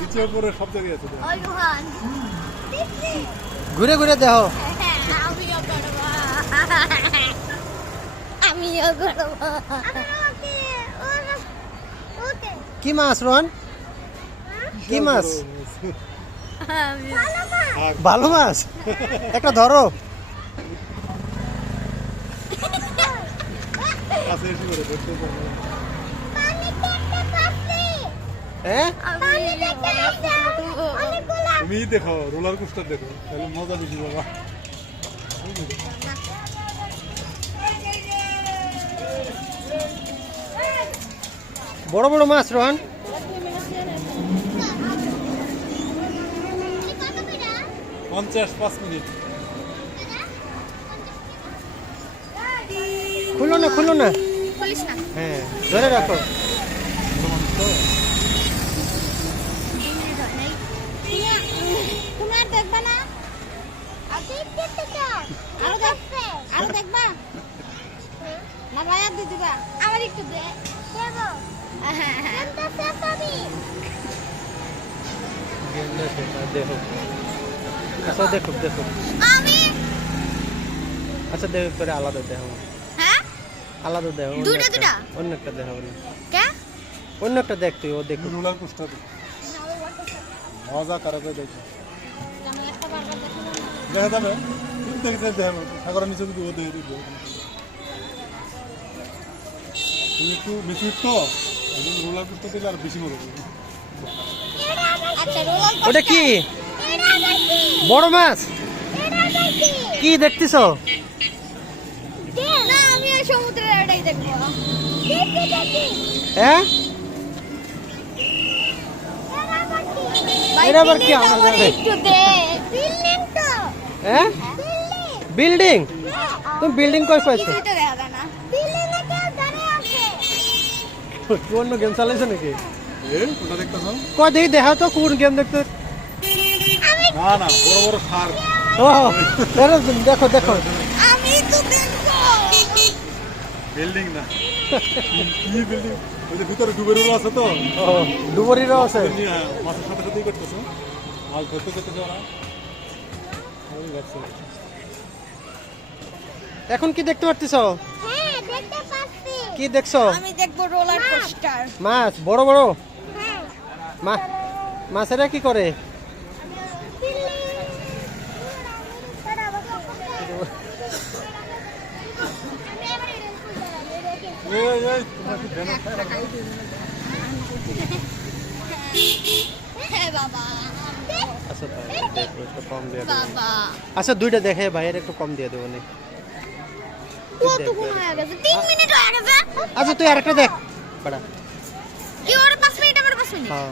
নিচে উপরে সব জায়গায় আছে। ঘুরে ঘুরে দেখো। কি মাছ রোহন? কি মাছ? ভালো মাছ। একটা ধরো। তুমি দেখো রোলার কোস্টার দেখো, তাহলে মজা বেশি বাবা। বড় বড় মাছ রোহন। ৫০ মিনিট। খুলো না খুলো না, হ্যাঁ ধরে রাখো। তোমার দেখবা না? আরো দেখবা না ভাই? আর দিবা আমার একটু দেবো। দেখো আচ্ছা, দেখো দেখো আচ্ছা, দেখো করে আলাদা দেখো। আলাদা দেখো, অন্য একটা দেখো। অন্য একটা দেখ তুই, ও দেখো। রোলার কোস্টার মজা করে দেখো, দেখা যাবে। তুমি দেখতে দেখো সাগরের নিচে যদি ও দেখে দিবে। তুমি একটু বেশি তো রোলার কোস্টার দিলে আর বেশি মজা হবে। ওটা কি বড় মাছ? কি দেখতেছ? হ্যাঁ, এরা আবার কি? হ্যাঁ, বিল্ডিং? তুমি বিল্ডিং কই পাইছো? অন্য গেম চালাইছো নাকি? কোনটা দেখতেছো? কই দেখি, দেখাও তো কোন গেম দেখতে। না না, বড় বড় সার। ও দেখো দেখো। বিল্ডিং না, কি বিল্ডিং? ওই যে ভিতরে ডুবেরও আছে তো। ও ডুবরিরও আছে। মাছের সাথে সাথেই করতেছো, মাছ ধরতে করতেছো ওরা। এখন কি দেখতে পারতেছ? কি দেখছো? আমি দেখবো রোলার কোস্টার। মাছ বড় বড় মাছেরা কি করে? আচ্ছা দেখো, একটু কম দিয়ে দেবো। আচ্ছা দুইটা দেখে ভাইয়ের একটু কম দিয়ে দেবো নি। আচ্ছা তুই আরেকটা দেখ। হ্যাঁ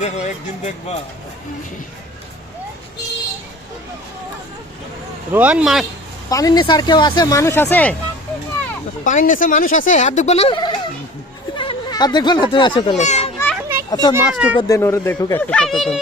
দেখো, একদিন দেখবা। রোহন, পানির নিচে আর কেউ আছে? মানুষ আছে? পানির নিচে মানুষ আছে? আর দেখবো না, আর দেখবো না? তুমি আসো তাহলে। আচ্ছা মাছ টুকর দেন ওরে, দেখুক একটা কতক্ষণ।